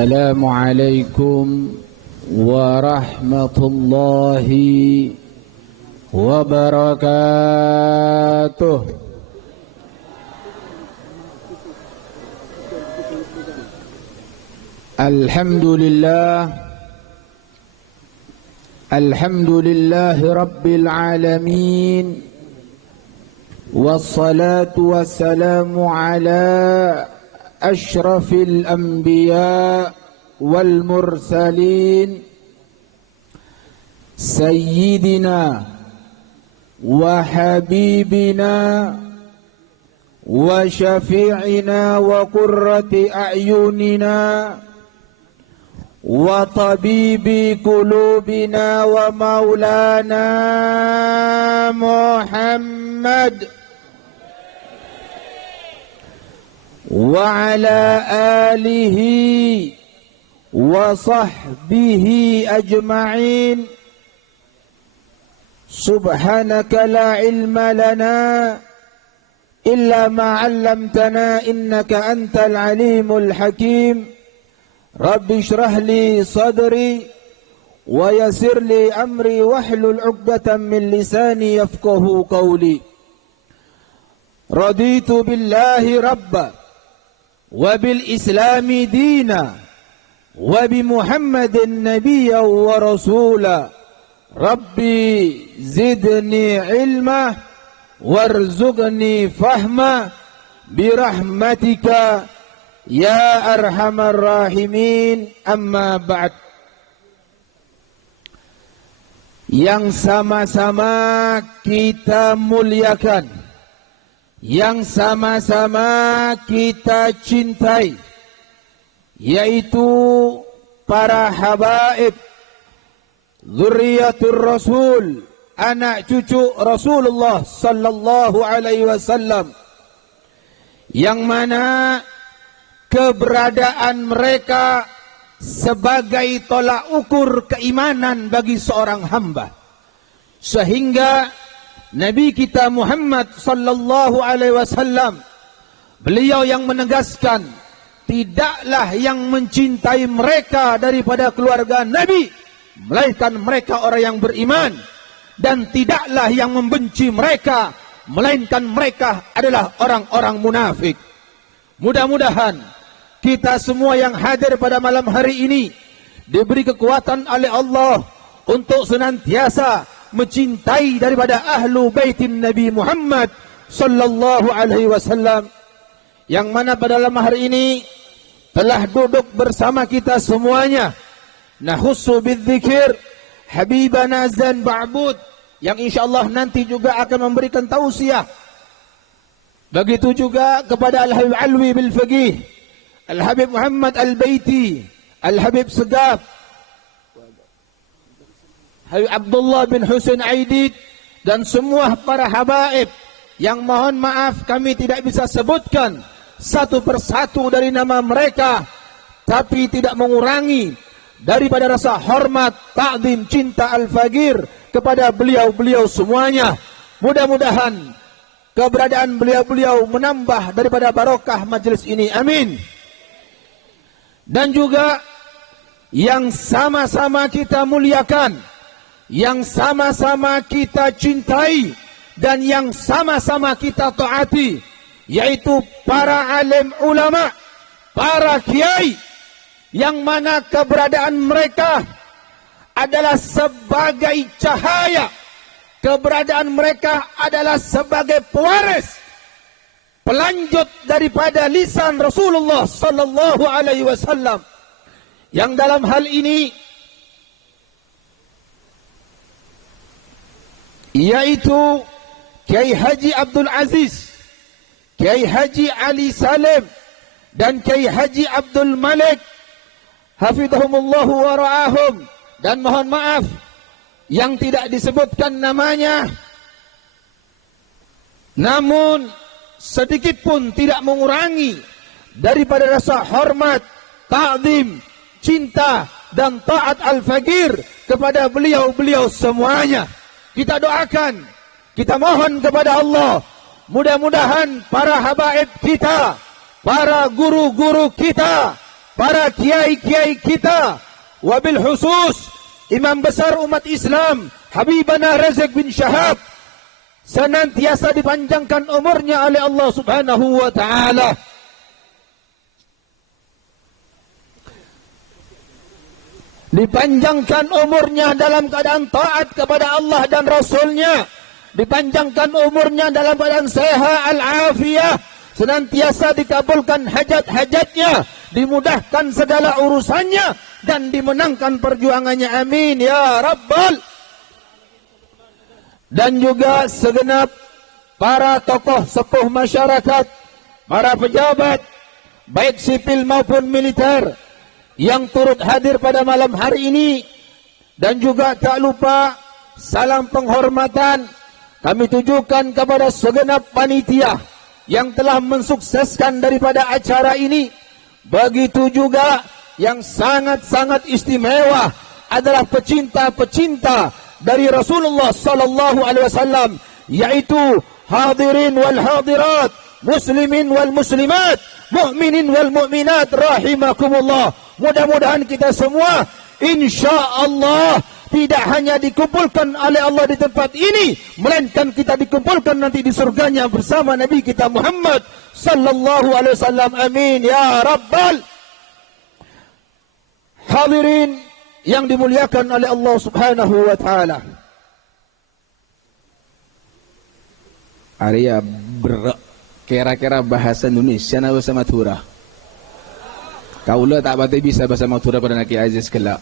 Assalamualaikum warahmatullahi wabarakatuh. Alhamdulillahi rabbil alamin, wassalatu wassalamu ala ashrafil anbiya wal mursalin sayyidina wa habibina wa syafi'ina wa qurrati a'yunina wa tabibi qulubina wa maulana Muhammad wa ala alihi wa sahbihi ajma'in. Subhanaka la ilma lana illa ma 'allamtana innaka antal alimul hakim. Rabbi shrah li sadri wa yassir li amri wahlul 'uqdatam min lisani yafqahu qawli. Raditu billahi rabba wa bil islami dina wa bi Muhammadin nabiyya wa rasula. Rabbi zidni ilma warzuqni fahma birahmatika ya arhamar rahimin. Amma ba'd. Yang sama-sama kita muliakan, yang sama-sama kita cintai, yaitu para habaib Zuriyatul Rasul, anak cucu Rasulullah sallallahu alaihi wasallam, yang mana keberadaan mereka sebagai tolak ukur keimanan bagi seorang hamba, sehingga Nabi kita Muhammad sallallahu alaihi wasallam, beliau yang menegaskan, tidaklah yang mencintai mereka daripada keluarga Nabi melainkan mereka orang yang beriman, dan tidaklah yang membenci mereka melainkan mereka adalah orang-orang munafik. Mudah-mudahan kita semua yang hadir pada malam hari ini diberi kekuatan oleh Allah untuk senantiasa mencintai daripada ahlu baitin Nabi Muhammad sallallahu alaihi wasallam, yang mana pada malam hari ini telah duduk bersama kita semuanya nahussu bidzikir habibana Zan Ba'bud, yang insyaallah nanti juga akan memberikan tausiah. Begitu juga kepada Al-Habib Alwi bil Faqih, Al-Habib Muhammad Al-Baiti, Al-Habib Segaf, Habib Abdullah bin Husain Aidid, dan semua para habaib yang mohon maaf kami tidak bisa sebutkan satu persatu dari nama mereka, tapi tidak mengurangi daripada rasa hormat, ta'zim, cinta Al-Faqir kepada beliau-beliau semuanya. Mudah-mudahan keberadaan beliau-beliau menambah daripada barokah majlis ini, amin. Dan juga yang sama-sama kita muliakan, yang sama-sama kita cintai, dan yang sama-sama kita taati, yaitu para alim ulama, para kiai, yang mana keberadaan mereka adalah sebagai cahaya, keberadaan mereka adalah sebagai pewaris, pelanjut daripada lisan Rasulullah sallallahu alaihi wasallam, yang dalam hal ini yaitu Kiai Haji Abdul Aziz, Kiai Haji Ali Salim, dan Kiai Haji Abdul Malik hafidhahumullahu wa ra'ahum. Dan mohon maaf yang tidak disebutkan namanya, namun sedikit pun tidak mengurangi daripada rasa hormat, ta'zim, cinta dan taat Al-Faqir kepada beliau-beliau semuanya. Kita doakan, kita mohon kepada Allah, mudah-mudahan para habaib kita, para guru-guru kita, para kiai-kiai kita, wabil khusus imam besar umat Islam Habibana Rizik bin Syahab, senantiasa dipanjangkan umurnya oleh Allah Subhanahu wa taala. Dipanjangkan umurnya dalam keadaan taat kepada Allah dan Rasulnya. Dipanjangkan umurnya dalam keadaan sehat al-afiyah. Senantiasa dikabulkan hajat-hajatnya. Dimudahkan segala urusannya. Dan dimenangkan perjuangannya. Amin ya Rabbal. Dan juga segenap para tokoh sepuh masyarakat, para pejabat, baik sipil maupun militer, yang turut hadir pada malam hari ini. Dan juga tak lupa salam penghormatan kami tujukan kepada segenap panitia yang telah mensukseskan daripada acara ini. Begitu juga yang sangat-sangat istimewa adalah pecinta-pecinta dari Rasulullah sallallahu alaihi wasallam, yaitu hadirin wal hadirat, muslimin wal muslimat, mu'minin wal mu'minat rahimakumullah. Mudah-mudahan kita semua insya-Allah tidak hanya dikumpulkan oleh Allah di tempat ini, melainkan kita dikumpulkan nanti di surganya bersama Nabi kita Muhammad sallallahu alaihi wasallam. Amin ya Rabbal. Hadirin yang dimuliakan oleh Allah Subhanahu wa taala. Arya kira-kira bahasa Indonesia na bahasa Madura. Kaula tak pati bisa bahasa Madura pada Naki Aziz kelak.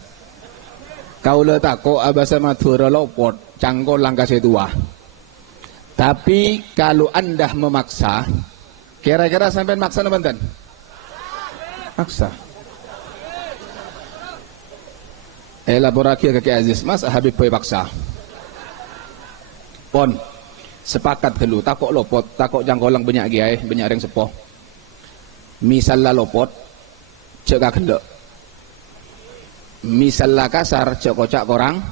Kaula tak kok bahasa Madura lopot, cangkol langkah setua. Tapi kalau anda memaksa, kira-kira sampai maksa na banten? Maksa. Elaborasi Kaki Aziz, Mas Habib boy paksa. Pon, sepakat dulu, takok lopot, takok jangkolang banyak giai, banyak orang sepoh. Misalnya lopot, cek gak kendok. Misalnya kasar, cek kocak korang.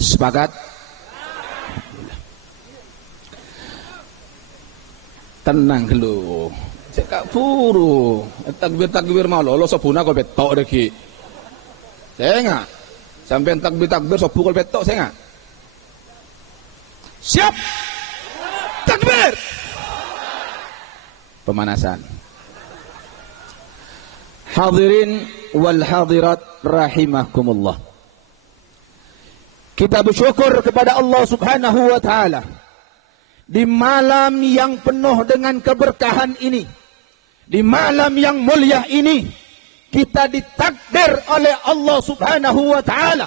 Sepakat? Tenang dulu. Cek kak buru. Takbir-takbir mau lo sebuna kau betok deki. Saya enggak. Sampai takbir-takbir so pukul betok saya enggak. Siap. Takbir. Pemanasan. Hadirin wal hadirat rahimakumullah. Kita bersyukur kepada Allah Subhanahu wa taala di malam yang penuh dengan keberkahan ini. Di malam yang mulia ini kita ditakdir oleh Allah Subhanahu wa taala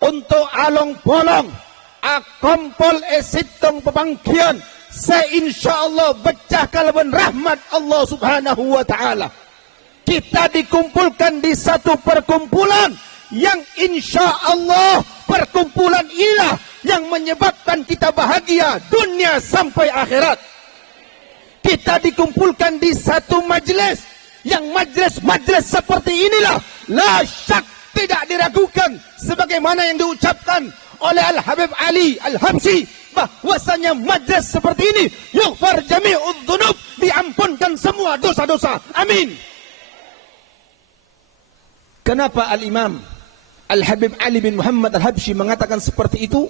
untuk along bolong akompol esitong pepangkian seinsyaallah becah kalaban rahmat Allah Subhanahu wa taala. Kita dikumpulkan di satu perkumpulan yang insyaallah perkumpulan inilah yang menyebabkan kita bahagia dunia sampai akhirat. Kita dikumpulkan di satu majlis yang majlis-majlis seperti inilah la syak tidak diragukan sebagaimana yang diucapkan oleh Al-Habib Ali Al-Habsyi bahwasanya majlis seperti ini yughfar jami'udz dzunub, diampunkan semua dosa-dosa. Amin. Kenapa Al-Imam Al-Habib Ali bin Muhammad Al-Habsyi mengatakan seperti itu?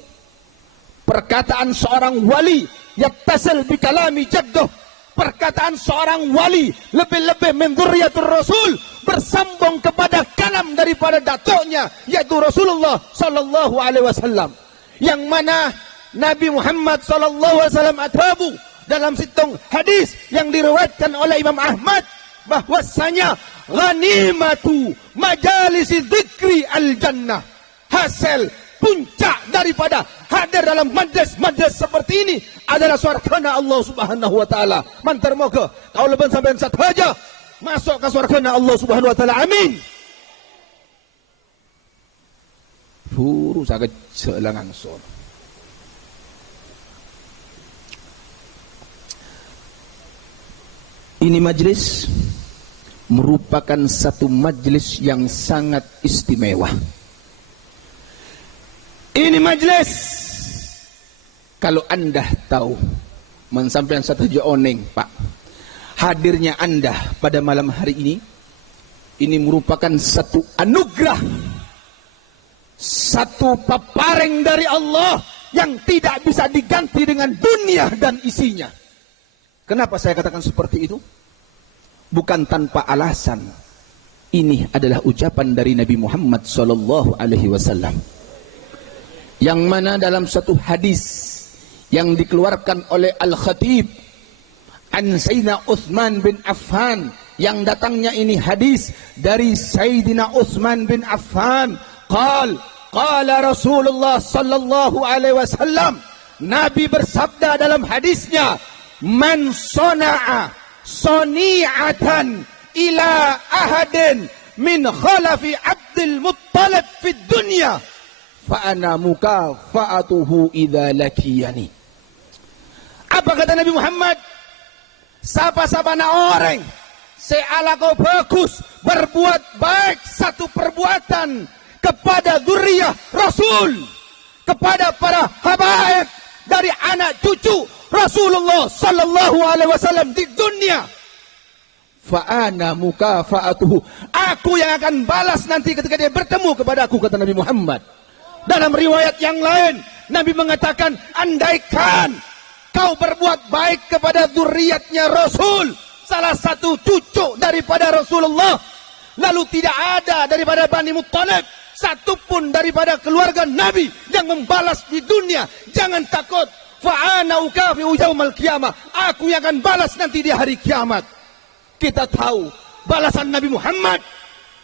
Perkataan seorang wali yattasil bi kalami jadduh, perkataan seorang wali lebih-lebih min dzurriyyatur Rasul, bersambung kepada kalam daripada datuknya yaitu Rasulullah sallallahu alaihi wasallam, yang mana Nabi Muhammad sallallahu alaihi wasallam atabu dalam situng hadis yang diriwayatkan oleh Imam Ahmad bahwasanya ghanimatu majalisi dzikri al-jannah, hasil puncak daripada hadir dalam majlis-majlis seperti ini adalah surgana Allah Subhanahu wa taala. Mantar moga kau leban sampai saja masuk ke surgana Allah Subhanahu wa taala. Amin. Furu sakit selang angson. Ini majlis merupakan satu majlis yang sangat istimewa. Ini majlis, kalau anda tahu, mensampaikan satu oneng Pak, hadirnya anda pada malam hari ini Ini merupakan satu anugerah, satu peparing dari Allah yang tidak bisa diganti dengan dunia dan isinya. Kenapa saya katakan seperti itu? Bukan tanpa alasan. Ini adalah ucapan dari Nabi Muhammad SAW, yang mana dalam satu hadis yang dikeluarkan oleh Al-Khatib an Sayyidina Uthman bin Affan, yang datangnya ini hadis dari Sayyidina Uthman bin Affan, qala Rasulullah sallallahu alaihi wasallam, Nabi bersabda dalam hadisnya, man sana'a sani'atan ila ahadin min khalafi Abdul Muttalib fid dunya fa ana mukafa'atuhu idza lakiyani. Apa kata Nabi Muhammad? Sapa-sapa na orang seala kau bagus berbuat baik satu perbuatan kepada zuriyah Rasul, kepada para habaib dari anak cucu Rasulullah sallallahu alaihi wasallam di dunia, fa ana mukafa'atuhu, aku yang akan balas nanti ketika dia bertemu kepada aku, kata Nabi Muhammad. Dalam riwayat yang lain Nabi mengatakan, andaikan kau berbuat baik kepada zuriatnya Rasul, salah satu cucu daripada Rasulullah, lalu tidak ada daripada Bani Muttalib satupun daripada keluarga Nabi yang membalas di dunia, jangan takut, fa'ana ukafi'u yaumal qiyamah, aku yang akan balas nanti di hari kiamat. Kita tahu balasan Nabi Muhammad,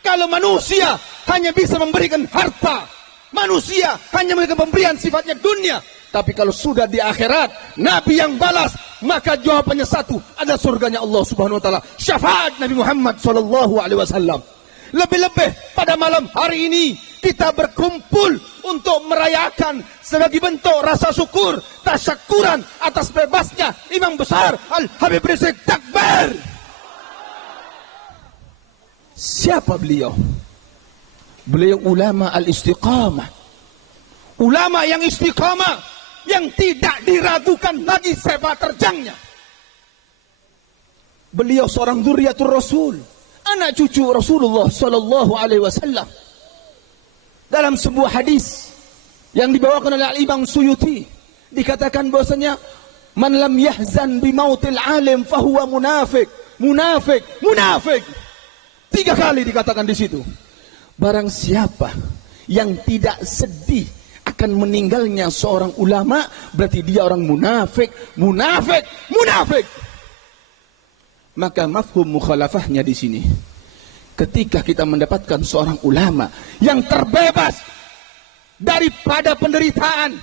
kalau manusia hanya bisa memberikan harta, manusia hanya memberikan pemberian sifatnya dunia, tapi kalau sudah di akhirat Nabi yang balas, maka jawabannya satu, ada surganya Allah Subhanahu wa taala, syafaat Nabi Muhammad sallallahu alaihi wasallam. Lebih-lebih pada malam hari ini kita berkumpul untuk merayakan sebagai bentuk rasa syukur, tasyakuran atas bebasnya Imam besar Al-Habib Rizik Takbir. Siapa beliau? Beliau ulama al-istiqamah, ulama yang istiqamah, yang tidak diragukan lagi sepak terjangnya. Beliau seorang dzurriyyatur Rasul, anak cucu Rasulullah sallallahu alaihi wasallam. Dalam sebuah hadis yang dibawakan oleh Al-Imam Suyuti dikatakan bahwasanya man lam yahzan bi mautil alim fahuwa munafik, munafik, munafik. 3 kali dikatakan di situ. Barang siapa yang tidak sedih akan meninggalnya seorang ulama, berarti dia orang munafik, munafik, munafik. Maka mafhum mukhalafahnya di sini, ketika kita mendapatkan seorang ulama yang terbebas daripada penderitaan,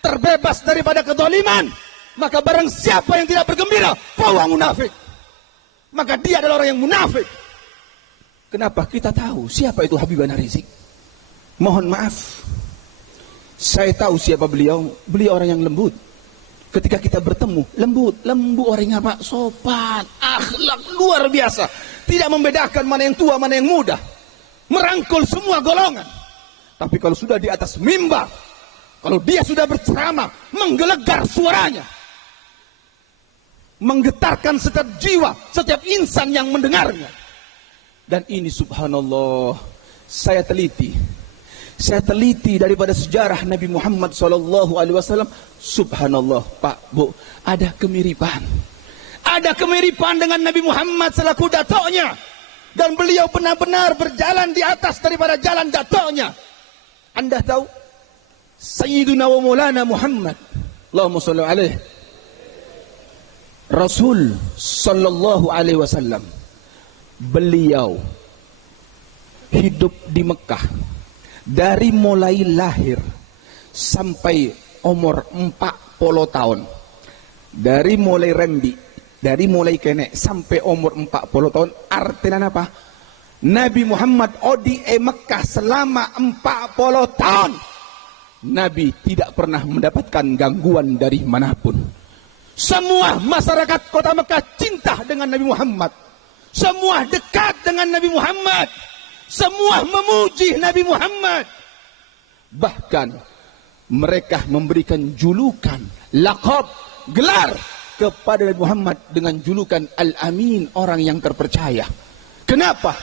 terbebas daripada kezaliman, maka barang siapa yang tidak bergembira, fahuwa munafik, maka dia adalah orang yang munafik. Kenapa? Kita tahu siapa itu Habib Rizik. Mohon maaf, saya tahu siapa beliau. Beliau orang yang lembut. Ketika kita bertemu, lembut orangnya Pak, sopan, akhlak luar biasa. Tidak membedakan mana yang tua, mana yang muda. Merangkul semua golongan. Tapi kalau sudah di atas mimbar, kalau dia sudah berceramah, menggelegar suaranya, menggetarkan setiap jiwa, setiap insan yang mendengarnya. Dan ini subhanallah, saya teliti daripada sejarah Nabi Muhammad SAW. Subhanallah Pak, Bu, ada kemiripan dengan Nabi Muhammad selaku datuknya, dan beliau benar-benar berjalan di atas daripada jalan datuknya. Anda tahu Sayyiduna wa Maulana Muhammad, Allahumma salli alaihi, Rasul sallallahu alaihi wasallam, beliau hidup di Mekah dari mulai lahir sampai umur 40 tahun. Dari mulai rembi, dari mulai kene sampai umur 40 tahun. Artinya apa? Nabi Muhammad odi Mekah selama 40 tahun. Nabi tidak pernah mendapatkan gangguan dari manapun. Semua masyarakat kota Mekah cinta dengan Nabi Muhammad. Semua dekat dengan Nabi Muhammad. Semua memuji Nabi Muhammad. Bahkan mereka memberikan julukan, laqab, gelar kepada Nabi Muhammad dengan julukan Al-Amin, orang yang terpercaya. Kenapa?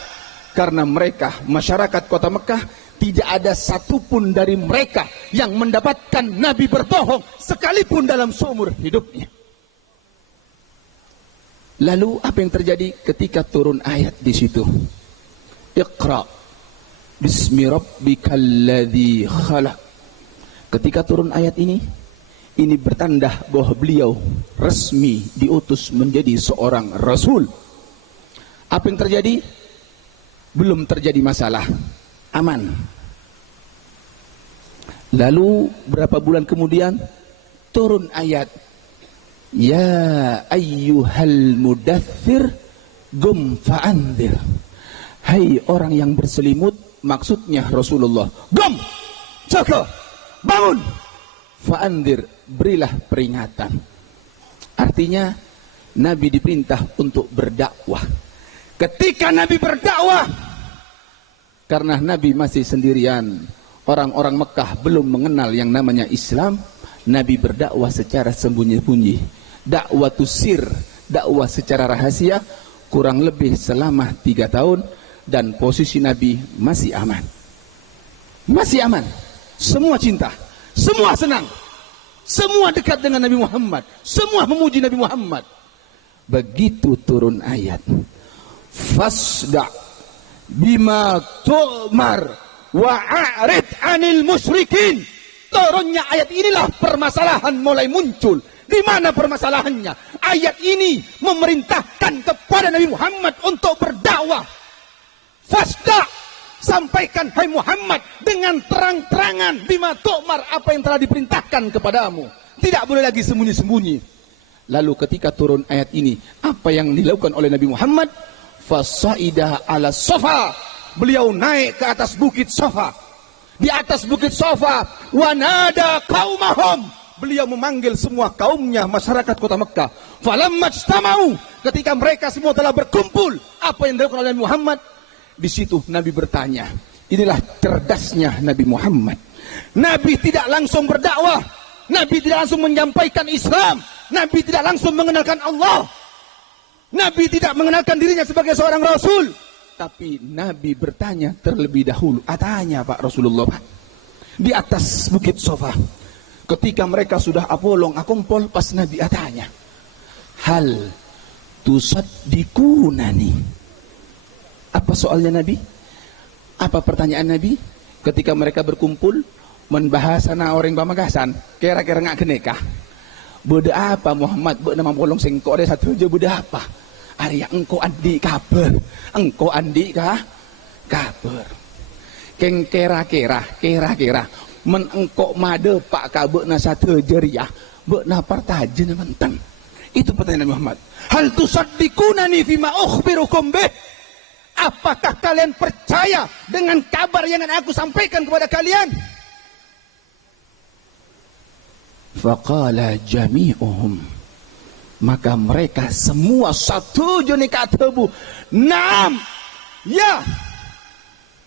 Karena mereka, masyarakat kota Mekah, tidak ada satupun dari mereka yang mendapatkan Nabi berbohong sekalipun dalam seumur hidupnya. Lalu apa yang terjadi ketika turun ayat di situ? Iqra bismi rabbikal ladzi khalaq. Ketika turun ayat ini bertanda bahwa beliau resmi diutus menjadi seorang rasul. Apa yang terjadi? Belum terjadi masalah, aman. Lalu berapa bulan kemudian turun ayat, ya ayyuhal mudaththir gum fa'andir. Hai orang yang berselimut, maksudnya Rasulullah. Gum, jaga, bangun. Fa'andir, berilah peringatan. Artinya Nabi diperintah untuk berdakwah. Ketika Nabi berdakwah, karena Nabi masih sendirian, orang-orang Mekah belum mengenal yang namanya Islam, Nabi berdakwah secara sembunyi-sembunyi. Dakwatus sir, dakwah secara rahasia, kurang lebih selama 3 tahun, dan posisi Nabi masih aman. Masih aman. Semua cinta, semua senang, semua dekat dengan Nabi Muhammad, semua memuji Nabi Muhammad. Begitu turun ayat, fasda bima tu'mar wa'arid anil musyrikin. Turunnya ayat inilah permasalahan mulai muncul. Di mana permasalahannya? Ayat ini memerintahkan kepada Nabi Muhammad untuk berdakwah. Fasda, sampaikan hai Muhammad dengan terang-terangan bima tu'mar, apa yang telah diperintahkan kepadamu. Tidak boleh lagi sembunyi-sembunyi. Lalu ketika turun ayat ini, apa yang dilakukan oleh Nabi Muhammad? Fasaida ala Safa. Beliau naik ke atas bukit Safa. Di atas bukit Safa, wanada qaumahum. Beliau memanggil semua kaumnya, masyarakat kota Mekah. Falamma ijtama'u, ketika mereka semua telah berkumpul, apa yang dilakukan oleh Muhammad? Di situ Nabi bertanya. Inilah cerdasnya Nabi Muhammad. Nabi tidak langsung berdakwah. Nabi tidak langsung menyampaikan Islam. Nabi tidak langsung mengenalkan Allah. Nabi tidak mengenalkan dirinya sebagai seorang Rasul. Tapi Nabi bertanya terlebih dahulu. Tanya Pak Rasulullah, Pak, di atas bukit Safa, ketika mereka sudah apolong akumpul, pas Nabi tanya, hal tusaddiqunani. Apa soalnya Nabi? Apa pertanyaan Nabi? Ketika mereka berkumpul membahasana orang pamagasan, kira-kira nggak kenekah? Beda apa Muhammad? Beda nama polong sengkok ada satu aja, beda apa? Arya engkau andi kabar, engkau andi kabar. Keng kira-kira men engkau made pak kabuk nasatu jeriah, bena partajen mantan. Itu pertanyaan Muhammad. Hal tusaddiqunani fima ukhbirukum bih? Apakah kalian percaya dengan kabar yang aku sampaikan kepada kalian? Faqala jami'uhum, maka mereka semua satu joni katabu, naam, ya.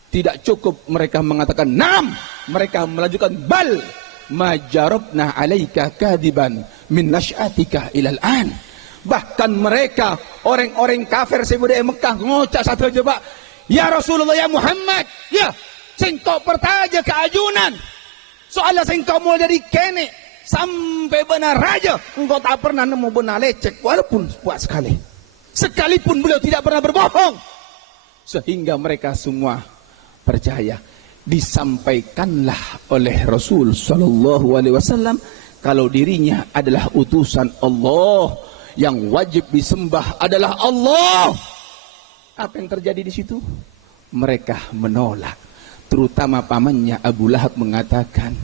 Tidak cukup mereka mengatakan naam, mereka melanjutkan bal majarabna alaika kadiban min nasy'atika ilal an. Bahkan mereka orang-orang kafir sebudaya Mekah ngocak satu aja, Pak, ya Rasulullah, ya Muhammad, ya sengkau pertaja keajunan, soalnya sengkau mulai dari kene sampai benar raja, engkau tak pernah nemu benar lecek, walaupun puas sekali, sekalipun beliau tidak pernah berbohong. Sehingga mereka semua percaya. Disampaikanlah oleh Rasul Sallallahu Alaihi Wasallam kalau dirinya adalah utusan Allah, yang wajib disembah adalah Allah. Apa yang terjadi di situ? Mereka menolak. Terutama pamannya Abu Lahab mengatakan,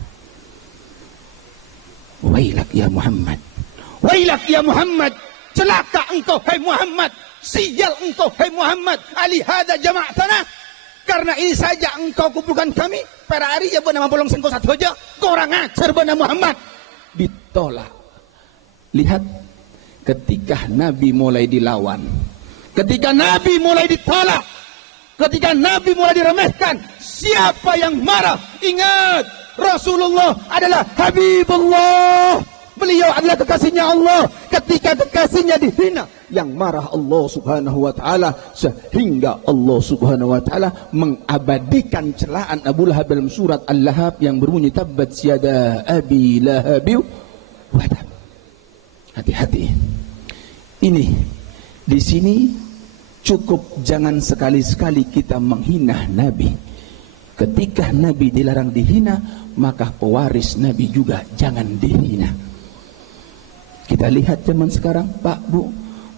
wailak ya Muhammad, wailak ya Muhammad, celaka engkau hai Muhammad, sial engkau hai Muhammad, alihada jama'tana, karena ini saja engkau kumpulkan kami. Pada hari ya bernama bolong sengkau satu aja, korang ajar bernama Muhammad. Ditolak. Lihat, ketika Nabi mulai dilawan, ketika Nabi mulai ditolak, ketika Nabi mulai diremehkan, siapa yang marah? Ingat, Rasulullah adalah Habibullah, Beliau adalah kekasihnya Allah. Ketika kekasihnya dihina, yang marah Allah subhanahu wa ta'ala, sehingga Allah subhanahu wa ta'ala mengabadikan celaan Abu Lahab dalam surat Al-Lahab yang berbunyi tabbat yada abi lahabi wa tab. Hati-hati. Ini di sini cukup jangan sekali-sekali kita menghina Nabi. Ketika Nabi dilarang dihina, maka pewaris Nabi juga jangan dihina. Kita lihat zaman sekarang, Pak, Bu,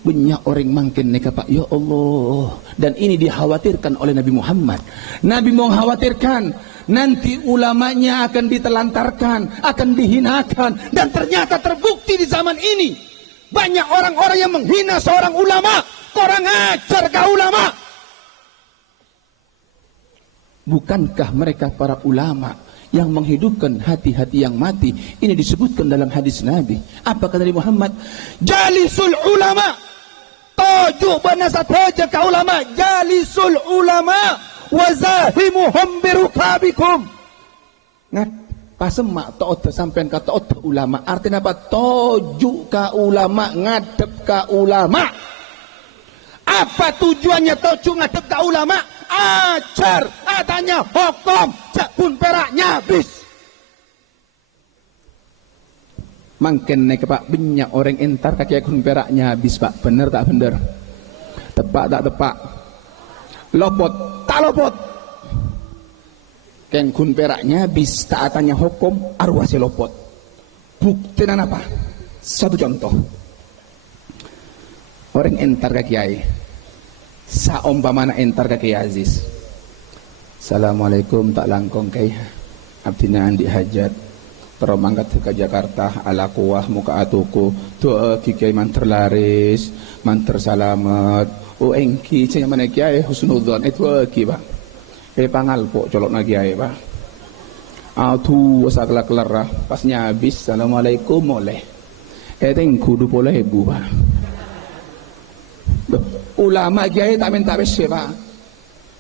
banyak orang makin neka, Pak, ya Allah. Dan ini dikhawatirkan oleh Nabi Muhammad. Nabi mengkhawatirkan nanti ulamanya akan ditelantarkan, akan dihinakan. Dan ternyata terbukti di zaman ini banyak orang-orang yang menghina seorang ulama. Kurang ajar kah ulama? Bukankah mereka para ulama yang menghidupkan hati-hati yang mati? Ini disebutkan dalam hadis Nabi. Apa kata Nabi Muhammad? Jalisul ulama, tajuk banasat haja ka ulama. Jalisul ulama wazahimuhum birukabikum. Ngat pasemak taot sampean kata taot ulama. Artinya apa? Tajuk ka ulama, ngadep ka ulama. Apa tujuannya tajuk ngadep ka ulama? Ajar, adanya hukum, jakun peraknya habis. Mungkin nek Pak banyak orang entar kaki akun peraknya habis, Pak. Bener tak bener? Tepak tak tepak? Lopot tak lopot? Ken kun peraknya habis, tak tanya hukum, arwah lopot. Bukti apa? Satu contoh. Orang entar kaki kiai. Saumpamana entar ke Kiai Aziz. Assalamualaikum tak langkong kai. Abdina andi hajat. Terus mangkat ke Jakarta ala kuah muka atuku. Doa kiai manter laris, manter salamet. Oh engki cenya mana kiai husnudzon itu ki, Pak. Pangalpo colok na kiai, Pak. Atu wasakla kelar pasnya habis. Assalamualaikum oleh. Kudu boleh ibu, Pak. Ulama kiai tak minta besi, Pak.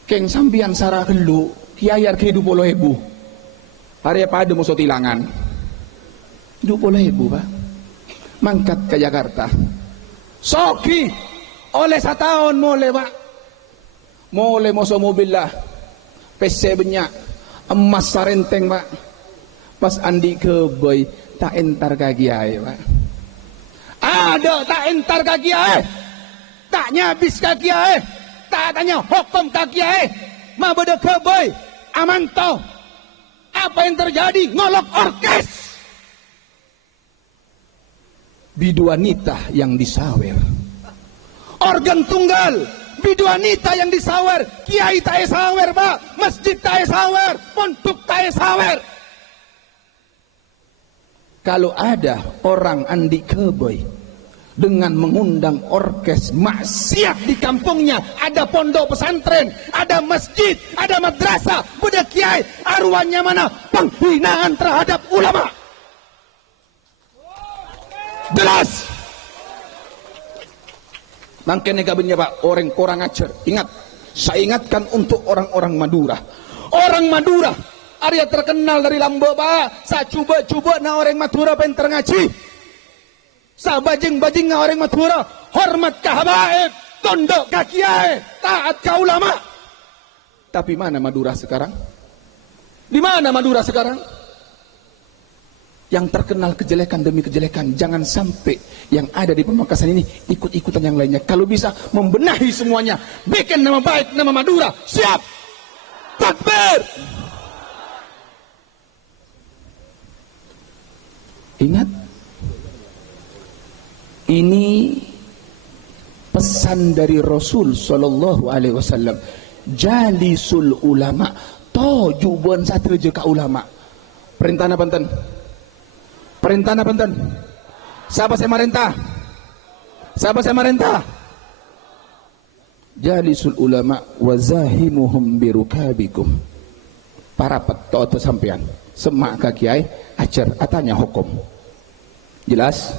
Keng sampian sarah gelu kiai harga 20.000. Hari pada musuh tilangan 20.000, Pak. Mangkat ke Jakarta soki oleh setahun mulai, Pak. Mulai musuh mobil lah PC banyak emas sarenteng, Pak. Pas andi ke boy tak entar ke kiai, Pak. Ada tak entar ke kiai, tak nyabis kaki kiai, tak tanya hukum kaki kiai, ma beda keboy, aman toh. Apa yang terjadi? Ngolok orkes. Biduanita yang disawer. Organ tunggal, biduanita yang disawer. Kiai tak sawer, Pak. Masjid tak sawer, pondok tak sawer. Kalau ada orang andi keboy dengan mengundang orkes maksiat di kampungnya, ada pondok pesantren, ada masjid, ada madrasah, budak kiai, arwahnya mana? Penghinaan terhadap ulama. Jelas. Mungkin negabenya, Pak, orang kurang ajar. Ingat, saya ingatkan untuk orang-orang Madura. Orang Madura, Arya terkenal dari Lombok, Pak. Saya coba-coba na orang Madura pintar ngaji. Sabajing-bajing orang Madura hormat ke habaib, tunduk ke kiai, taat ke ulama. Tapi mana Madura sekarang? Di mana Madura sekarang? Yang terkenal kejelekan demi kejelekan. Jangan sampai yang ada di Pamekasan ini ikut-ikutan yang lainnya. Kalau bisa membenahi semuanya, bikin nama baik, nama Madura. Siap. Takbir. Ingat, ini pesan dari Rasul sallallahu alaihi wasallam. Jalisul ulama, tojuban satreja ka ulama. Perintah apa enten? Perintah apa enten? Siapa saya merintah? Siapa saya merintah? Jalisul ulama wazahimuhum birukabikum. Para petot sampean, semak ka kiai, ajar atanya hukum. Jelas?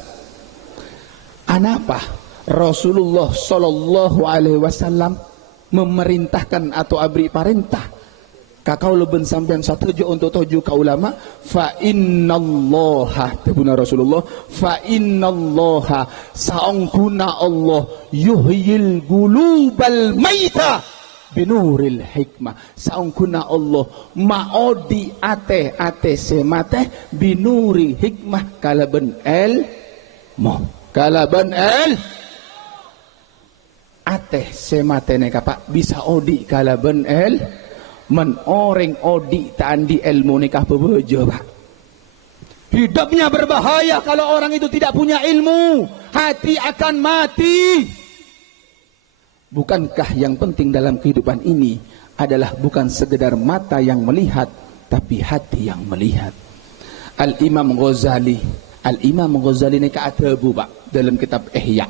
Anapa Rasulullah sallallahu alaihi wasallam memerintahkan atau abri perintah kakau leben sampean satuju untuk tuju ka ulama, fa innallaha tabuna Rasulullah, fa innallaha saungkuna Allah yuhyil gulubal maita binuril hikmah. Saungkuna Allah maodi ate semate binuri hikmah kalaben kalaben ate semate ne kapak bisa odi kalaben men orang odi tandi ilmu nikah bebejo pak. Hidupnya berbahaya kalau orang itu tidak punya ilmu, hati akan mati. Bukankah yang penting dalam kehidupan ini adalah bukan sekedar mata yang melihat, tapi hati yang melihat. Al-Imam Ghazali ini katabu pak dalam kitab Ihya,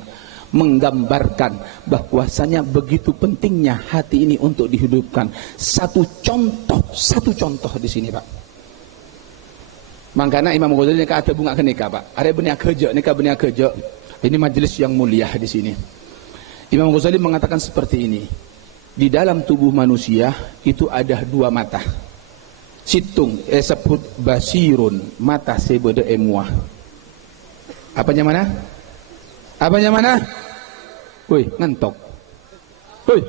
menggambarkan bahwasanya begitu pentingnya hati ini untuk dihidupkan. Satu contoh di sini pak. Makanya Imam Ghazali ini kata bunga kenika pak. Ada benih kerja. Ini majelis yang mulia di sini. Imam Ghazali mengatakan seperti ini. Di dalam tubuh manusia itu ada dua mata. Situng sebut basirun, mata sebeda emuah. Apanya mana? Woi, ngantok. Woi,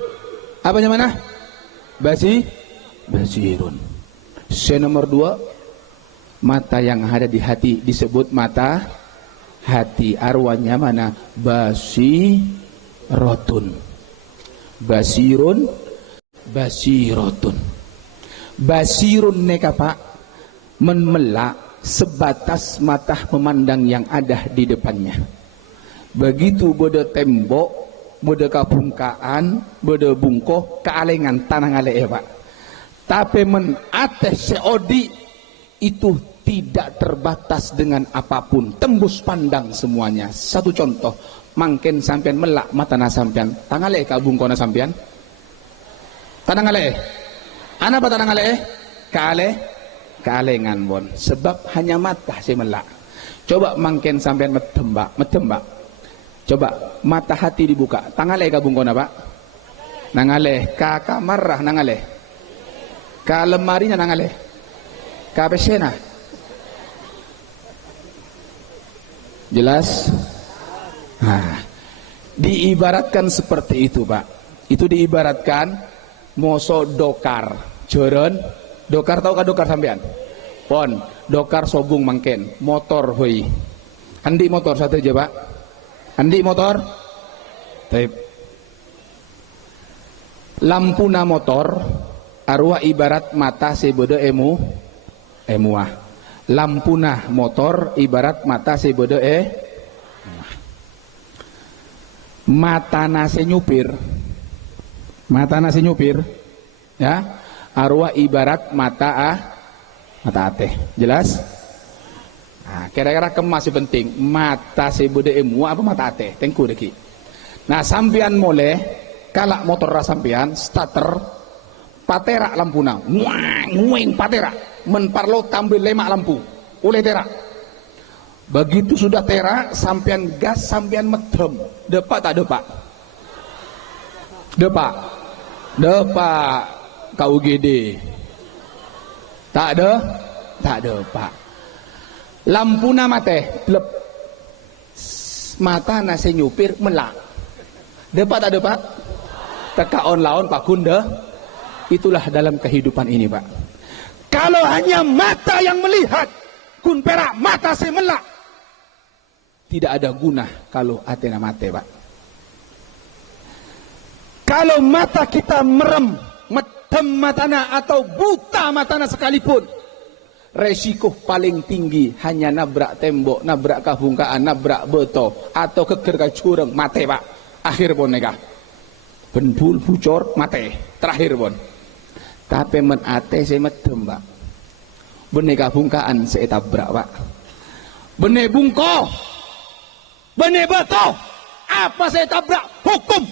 apanya mana? Basirun. Nomor 2, mata yang ada di hati disebut mata hati. Arwahnya mana? Basirotun. Basirun neka pak menmelak sebatas mata memandang yang ada di depannya. Begitu bodo tembok, bodo kabungkaan, bodo bungkoh, kealengan tanah ngale pak. Tapi menateh seodi itu tidak terbatas dengan apapun, tembus pandang semuanya. Satu contoh, mangken sampean melak mata na sampean, tangale kabungkona sampean, tanah ngale. Ana apa tanah ngale? Kealengan bon. Sebab hanya mata si melak. Coba mangken sampean metembak. Coba mata hati dibuka, tangale kabungkona pak, nangale ka kamarah nangale, ka lemarinya nangale, ka pesena. Jelas? Nah, diibaratkan seperti itu pak. Itu diibaratkan moso dokar, joron, dokar tahu ka dokar sampean? Pon, dokar sobung mangken, motor hoi, andi motor satu aja pak. Andi motor, tape. Lampuna motor, arwah ibarat mata sebodo emuah. Lampuna motor ibarat mata sebodo mata nase nyupir, ya. Arwah ibarat mata ate. Jelas? Nah, kira-kira masih penting mata sebude emu apa mata ate tengku deki. Nah sampian moleh kalak motor sampian starter patera lampuna ngueng patera menparlo tampil lemak lampu oleh terak. Begitu sudah terak sampian gas sampian medem depak tak depak KUGD tak depak. Lampuna mate blep mata nasi nyupir melak depak tak depak teka on laon pak kunda. Itulah dalam kehidupan ini pak. Kalau hanya mata yang melihat kun perak mata si melak, tidak ada guna kalau atena mate pak. Kalau mata kita merem medem matana atau buta matana sekalipun, resiko paling tinggi hanya nabrak tembok, nabrak kabungkaan, nabrak beto, atau keker kacureng, mate pak. Akhir pun neka, bendul bucor, mate. Terakhir pun. Tapi menate saya medem pak. Bene kabungkaan saya tabrak pak. Bene bungko, bene beto, apa saya tabrak? Hukum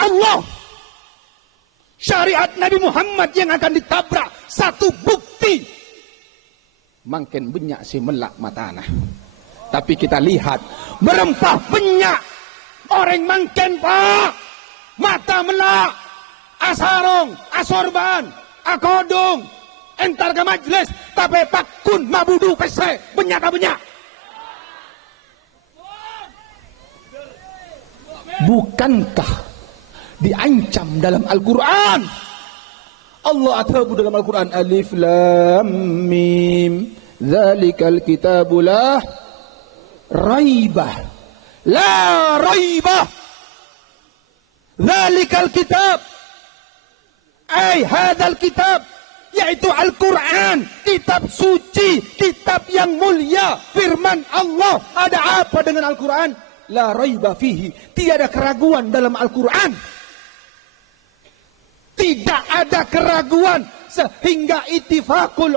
Allah. Syariat Nabi Muhammad yang akan ditabrak. Satu bukti. Mangken banyak si melak matana. Tapi kita lihat berempah banyak orang mangken pak mata melak asarong asorban akodong, entar ke majlis, tapi pakun mabudu pese, benyak. Bukankah diancam dalam Al-Quran? Allah atabu dalam Al-Quran, Alif Lam Mim, Zalikal kitabu la raibah. La raibah. Zalikal kitab, ay hadal kitab, yaitu Al-Quran, kitab suci, kitab yang mulia, firman Allah. Ada apa dengan Al-Quran? La raiba fihi, tiada keraguan dalam Al-Quran. Tidak ada keraguan, sehingga ittifaqul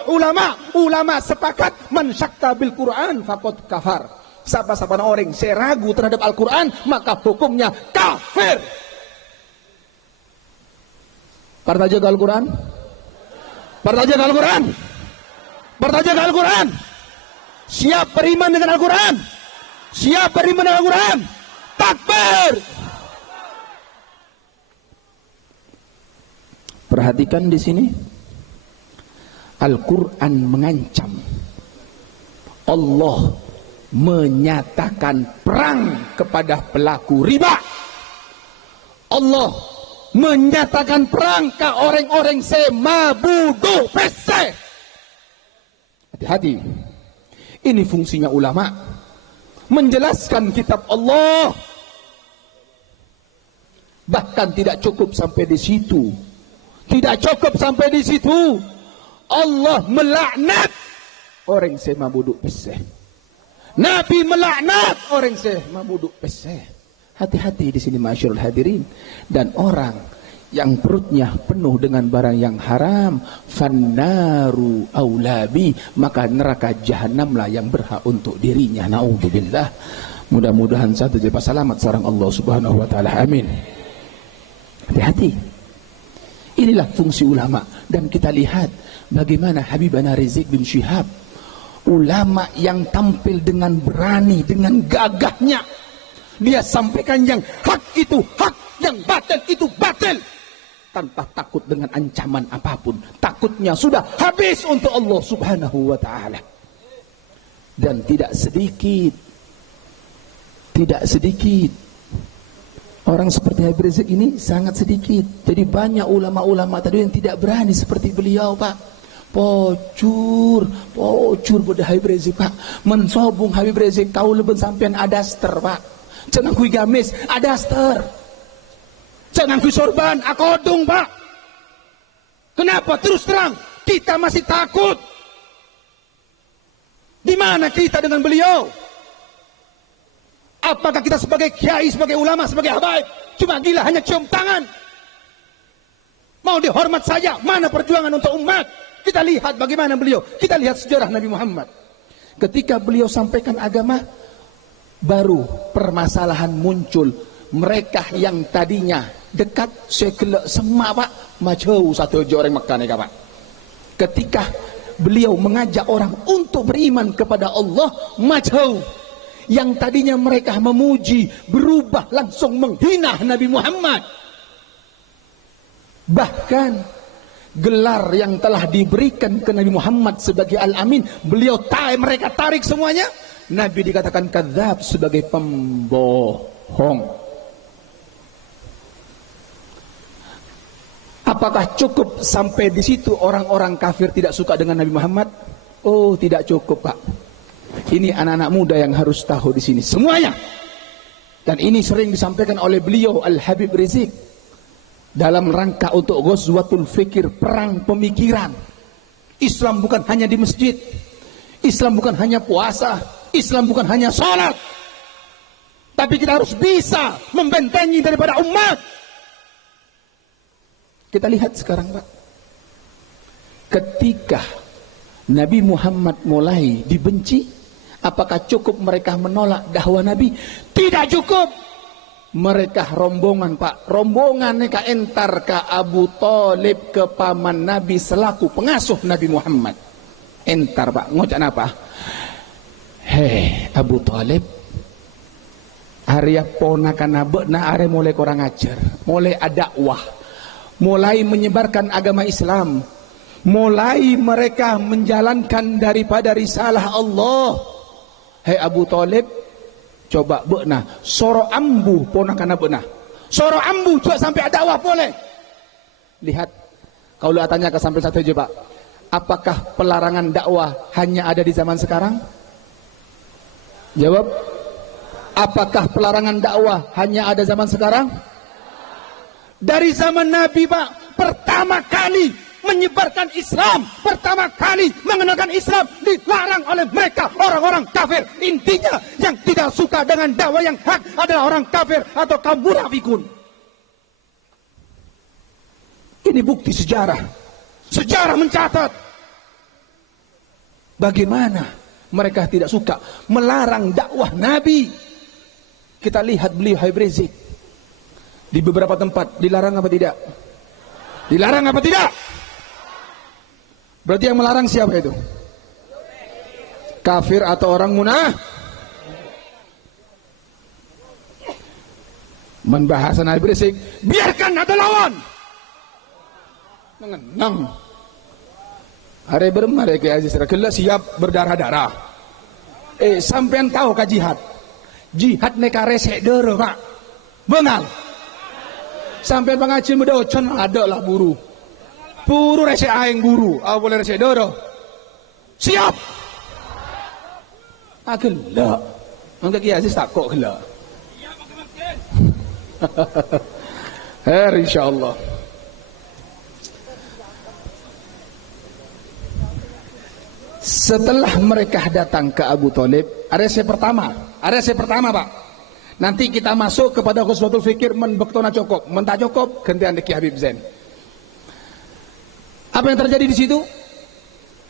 ulama sepakat, man syakka bil Quran faqad kafar. Siapa-siapa orang yang ragu terhadap Al-Quran, maka hukumnya kafir. Pertaja ke Al-Quran, pertaja ke Al-Quran, pertaja ke Al-Quran. Siap beriman dengan Al-Quran, siap beriman dengan Al-Quran. Takbir. Perhatikan di sini, Al-Quran mengancam, Allah menyatakan perang kepada pelaku riba. Allah menyatakan perang ke orang-orang semabudu pese. Hati-hati, ini fungsinya ulama, menjelaskan kitab Allah. Bahkan tidak cukup sampai di situ. Tidak cukup sampai di situ. Allah melaknat orang semabuduk peseh. Nabi melaknat orang semabuduk peseh. Hati-hati di sini masyarul hadirin. Dan orang yang perutnya penuh dengan barang yang haram, fannaru aulabi, maka neraka jahanamlah yang berhak untuk dirinya. Naudzubillah. Mudah-mudahan satu jadi selamat seorang Allah Subhanahu wa taala. Amin. Hati-hati. Inilah fungsi ulama. Dan kita lihat bagaimana Habibana Rizik bin Syihab, ulama yang tampil dengan berani, dengan gagahnya. Dia sampaikan yang hak itu hak, yang batil itu batil, tanpa takut dengan ancaman apapun. Takutnya sudah habis untuk Allah Subhanahu wa taala. Dan tidak sedikit orang seperti Habib Rizik ini, sangat sedikit. Jadi banyak ulama-ulama tadi yang tidak berani seperti beliau, Pak. Pocur pada Habib Rizik, Pak. Mensobung Habib Rizik, kau lebih sampean adaster, Pak. Jangan kui gamis, adaster. Jangan kui sorban, akodung, Pak. Kenapa? Terus terang, kita masih takut. Di mana kita dengan beliau? Apakah kita sebagai kiai, sebagai ulama, sebagai habaib cuma gila hanya cium tangan? Mau dihormat saja? Mana perjuangan untuk umat? Kita lihat bagaimana beliau. Kita lihat sejarah Nabi Muhammad. Ketika beliau sampaikan agama, baru permasalahan muncul. Mereka yang tadinya dekat, sekelak semua, Pak, majau satu orang Mekah nih, Pak. Ketika beliau mengajak orang untuk beriman kepada Allah, majau. Yang tadinya mereka memuji, berubah langsung menghina Nabi Muhammad. Bahkan gelar yang telah diberikan ke Nabi Muhammad sebagai Al-Amin, mereka tarik semuanya. Nabi dikatakan kadzab, sebagai pembohong. Apakah cukup sampai di situ orang-orang kafir tidak suka dengan Nabi Muhammad? Oh, tidak cukup, Pak. Ini anak-anak muda yang harus tahu di sini semuanya. Dan ini sering disampaikan oleh beliau Al-Habib Rizik dalam rangka untuk ghazwatul fikir, perang pemikiran. Islam bukan hanya di masjid, Islam bukan hanya puasa, Islam bukan hanya sholat, tapi kita harus bisa membentengi daripada umat. Kita lihat sekarang, Pak, ketika Nabi Muhammad mulai dibenci, apakah cukup mereka menolak dakwah Nabi? Tidak cukup. Mereka rombongan, Pak, rombongan mereka entar ke Abu Thalib, ke paman Nabi selaku pengasuh Nabi Muhammad. Entar, Pak, ngocak apa? Hei Abu Thalib, Arya ponakan abek na are mulai korang ajar, mulai dakwah, mulai menyebarkan agama Islam. mulai mereka menjalankan daripada risalah Allah. Hai Abu Talib, coba beunah soro ambu ponakan beunah. Soro ambu juga sampai dakwah boleh. Lihat, kalau tanya ke sampai satu aja Pak. Apakah pelarangan dakwah hanya ada di zaman sekarang? Jawab. Apakah pelarangan dakwah hanya ada zaman sekarang? Dari zaman Nabi Pak, pertama kali menyebarkan Islam, pertama kali mengenalkan Islam, dilarang oleh mereka orang-orang kafir. Intinya yang tidak suka dengan dakwah yang hak adalah orang kafir atau kaum munafikun. Ini bukti sejarah. Sejarah mencatat bagaimana mereka tidak suka melarang dakwah Nabi. Kita lihat beliau Habib Rizik di beberapa tempat dilarang apa tidak? Dilarang apa tidak? Berarti yang melarang siapa itu? Kafir atau orang munafik? Membahas Habib Rizik, biarkan ada lawan. Mengenang. Hari bermari ke Aziz Rakyat siap berdarah-darah. Sampean tahu kah jihad? Jihad neka resek dero Pak. Bengal. Sampai pengacil muda ocon ada lah buru. Buru resek aing buru. Boleh resek dero. Siap. Gelak. Mangga Ki Aziz tak kok gelak. Insyaallah. Setelah mereka datang ke Abu Talib, RC pertama Pak. Nanti kita masuk kepada khuswatul fikir menbektona cokop, mentah cokop, gantian Ki Habib Zain. Apa yang terjadi di situ?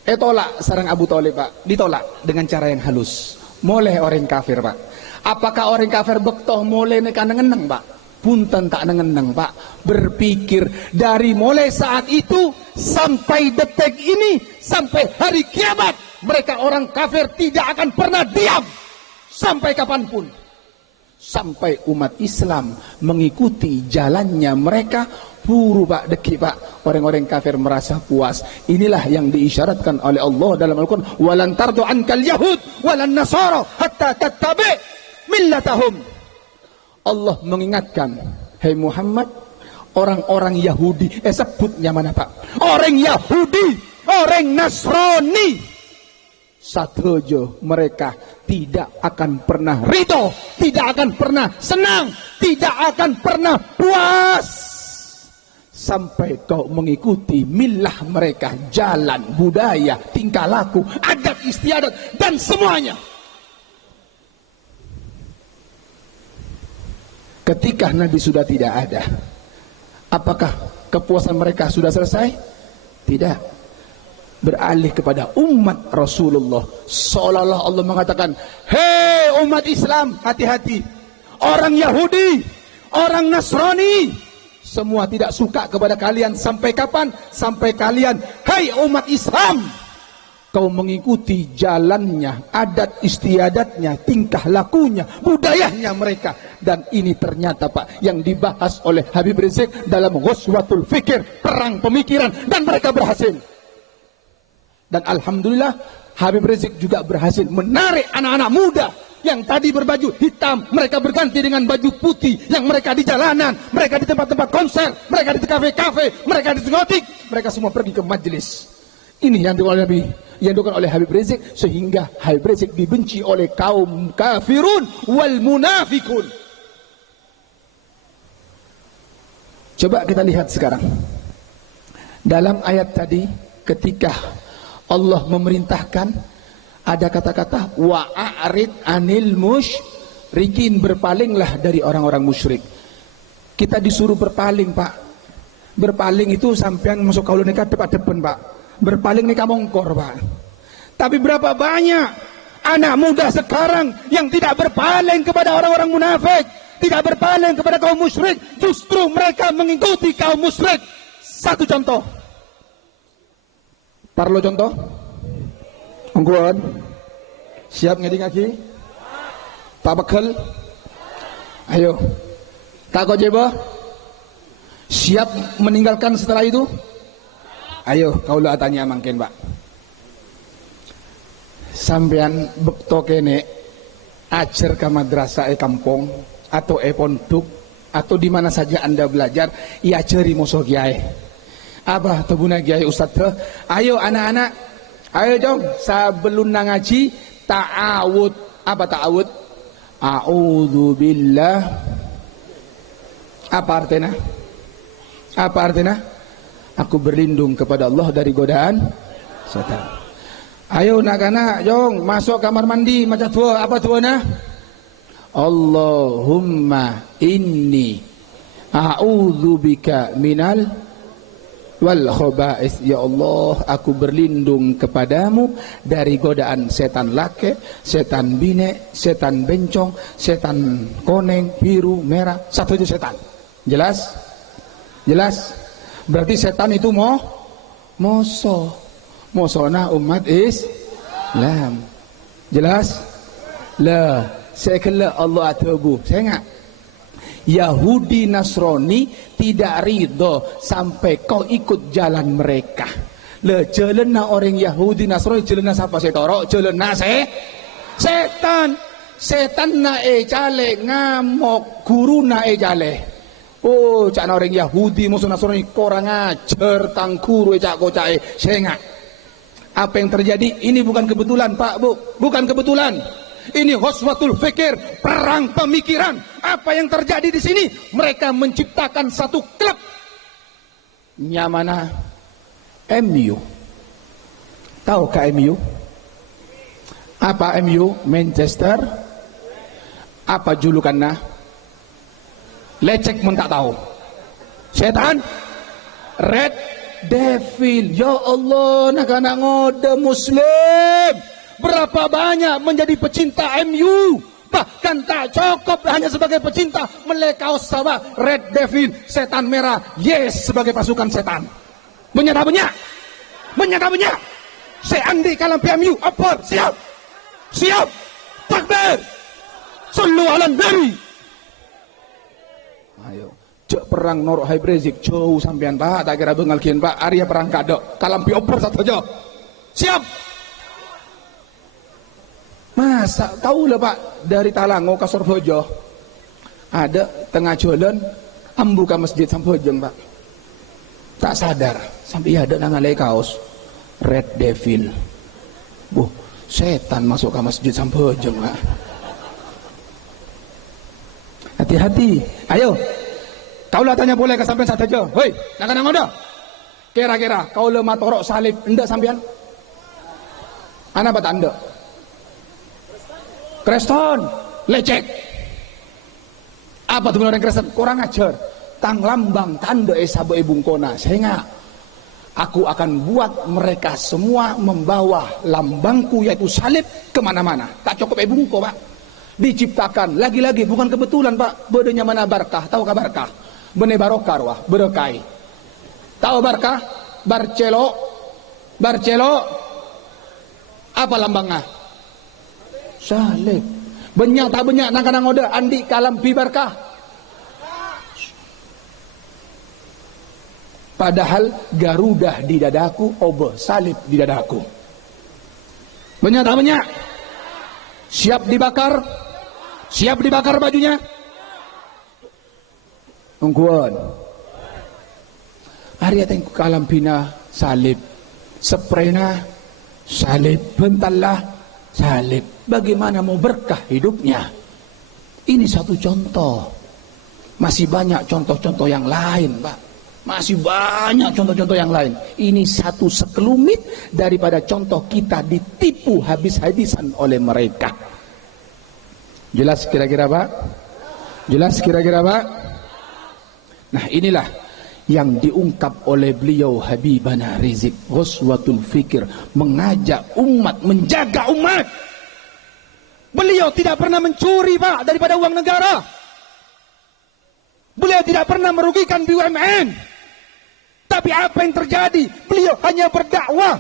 Tolak sarang Abu Talib Pak, ditolak dengan cara yang halus. Mulai orang kafir Pak. Apakah orang kafir bektoh mulai neka nengeneng Pak? Punten tak nengeneng Pak. Berpikir dari mulai saat itu sampai detik ini, sampai hari kiamat, mereka orang kafir tidak akan pernah diam sampai kapanpun, sampai umat Islam mengikuti jalannya mereka. Puru Pak, deki Pak, orang-orang kafir merasa puas. Inilah yang diisyaratkan oleh Allah dalam Al-Quran, walan tardu ankal yahud walan nasara hatta tattabi millatahum. Allah mengingatkan, hai Muhammad, orang-orang Yahudi, sebutnya mana Pak? Orang Yahudi, orang Nasrani, satejo mereka tidak akan pernah ridho, tidak akan pernah senang, tidak akan pernah puas sampai kau mengikuti milah mereka, jalan, budaya, tingkah laku, adat istiadat dan semuanya. Ketika Nabi sudah tidak ada, apakah kepuasan mereka sudah selesai? Tidak. Beralih kepada umat Rasulullah. Seolah-olah Allah mengatakan, hei umat Islam, hati-hati. Orang Yahudi, orang Nasrani, semua tidak suka kepada kalian. Sampai kapan? Sampai kalian, hei umat Islam, kau mengikuti jalannya, adat istiadatnya, tingkah lakunya, budayanya mereka. Dan ini ternyata Pak yang dibahas oleh Habib Rizik dalam Ghazwatul Fikir, perang pemikiran, dan mereka berhasil. Dan alhamdulillah Habib Rizik juga berhasil menarik anak-anak muda yang tadi berbaju hitam, mereka berganti dengan baju putih, yang mereka di jalanan, mereka di tempat-tempat konser, mereka di kafe-kafe, mereka di diskotik, mereka semua pergi ke majelis. Ini yang dilakukan oleh Habib Rizik, sehingga Habib Rizik dibenci oleh kaum kafirun wal munafikun. Coba kita lihat sekarang dalam ayat tadi, ketika Allah memerintahkan, ada kata-kata wa'arid anil musyrikin, berpalinglah dari orang-orang musyrik. Kita disuruh berpaling Pak. Berpaling itu sampean masuk kaulu nikah depan Pak. Berpaling nikah mongkor Pak. Tapi berapa banyak anak muda sekarang yang tidak berpaling kepada orang-orang munafik, tidak berpaling kepada kaum musyrik, justru mereka mengikuti kaum musyrik. Satu contoh, parlo contoh, angguan, siap ngedi ngaki, tak bekal, ayo, tak kau jeba, siap meninggalkan setelah itu, Ayo kau lah tanya mangken Pak. Sampean bekto kene ajar ke madrasah kampung atau pondok atau di mana saja Anda belajar, ia ceri moso kiai. Abah tebuna kiai ustaz teh. Ayo anak-anak, ayo dong sebelum ngaji ta'awud. Apa ta'awud? A'udzu billah. Apa artinya? Apa artinya? Aku berlindung kepada Allah dari godaan setan. Ayo nak-nak, jong masuk kamar mandi macam tua. Apa tuana? Allahumma inni a'udzubika minal wal khaba'is. Ya Allah, aku berlindung kepadamu dari godaan setan laki, setan bine, setan bencong, setan koneng, biru, merah, satu itu setan. Jelas? Jelas? Berarti setan itu mosona umat Islam. Jelas? Lah, saya kala Allah atubu. Saya enggak. Yahudi Nasrani tidak ridho sampai kau ikut jalan mereka. Le jalanna orang Yahudi Nasrani jalanna siapa saya torok? Jalanna setan. Setan na jale ngamok, guru na jale. Oh, cak orang Yahudi musuh Nasrani korang ajar tang guru cak kocak saya enggak. Apa yang terjadi? Ini bukan kebetulan Pak Bu, bukan kebetulan. Ini ghazwatul fikir, perang pemikiran. Apa yang terjadi di sini? Mereka menciptakan satu klub. Nyamana MU. Tahukah MU? Apa MU? Manchester. Apa julukannya? Lecek pun tak tahu. Setan, Red Devil. Ya Allah, nak ngode Muslim. Berapa banyak menjadi pecinta MU, bahkan tak cukup hanya sebagai pecinta, melekaos sama Red Devil, setan merah, yes, sebagai pasukan setan. Menyata-benya, seandi kalam MU, apa? Siap, takbir, sallu ala nabi. Ayo, cek perang norok hybrezik, jauh sampean Pak, tak kira bengal kian Pak, Arya perang kadok, kalam oper satu aja, siap. Masa tahu lah Pak, dari Talango ke Surabaya ada tengah jalan ambu ke masjid Sampojeng Pak. Tak sadar sampai ada nangalai kaos Red Devil. Setan masuk ke masjid Sampojeng Pak. Hati-hati. Ayo, kau lah tanya boleh ke sampean saja. Hoi, nak ngoda. Kira-kira kau le matorok salib enggak sampean? Ana apa tanda? Kristen, lecek. Apa tuh orang Kristen? Kurang ajar. Tang lambang tanda sabe bungkona. Sehingga aku akan buat mereka semua membawa lambangku yaitu salib kemana-mana. Tak cukup bungko Pak. Diciptakan lagi-lagi bukan kebetulan Pak. Bedanya mana barkah? Tahu barkah? Bene barokah wah, berekai. Tahu barkah? Barcelo. Apa lambangnya? Salib. Banyak tak banyak nak ngoda andi kalam pi barkah. Padahal Garuda di dadaku, obe salib di dadaku. Banyak tak banyak? Siap dibakar bajunya? Ungguan. Hari tengku kalam pina salib. Sprena salib, bentallah salib. Bagaimana mau berkah hidupnya? Ini satu contoh. Masih banyak contoh-contoh yang lain Pak. Masih banyak contoh-contoh yang lain. Ini satu sekelumit daripada contoh kita ditipu habis-habisan oleh mereka. Jelas kira-kira Pak? Jelas kira-kira Pak? Nah inilah yang diungkap oleh beliau Habibana Rizik, Ghazwatul Fikir, mengajak umat, menjaga umat. Beliau tidak pernah mencuri Pak daripada uang negara. Beliau tidak pernah merugikan BUMN. Tapi apa yang terjadi? Beliau hanya berdakwah.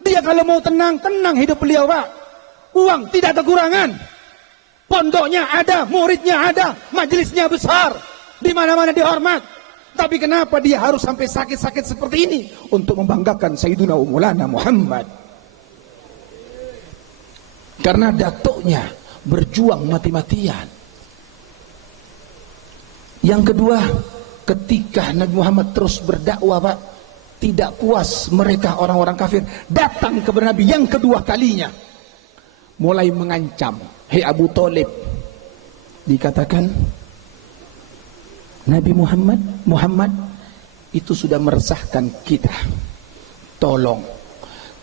Dia kalau mau tenang, tenang hidup beliau Pak. Uang tidak kekurangan. Pondoknya ada, muridnya ada, majelisnya besar. Di mana-mana dihormat. Tapi kenapa dia harus sampai sakit-sakit seperti ini? Untuk membanggakan Sayyiduna Maulana Muhammad. Karena datuknya berjuang mati-matian. Yang kedua, ketika Nabi Muhammad terus berdakwah, Pak, tidak puas mereka orang-orang kafir datang kepada Nabi yang kedua kalinya, mulai mengancam. Hei Abu Thalib, dikatakan Nabi Muhammad itu sudah meresahkan kita. Tolong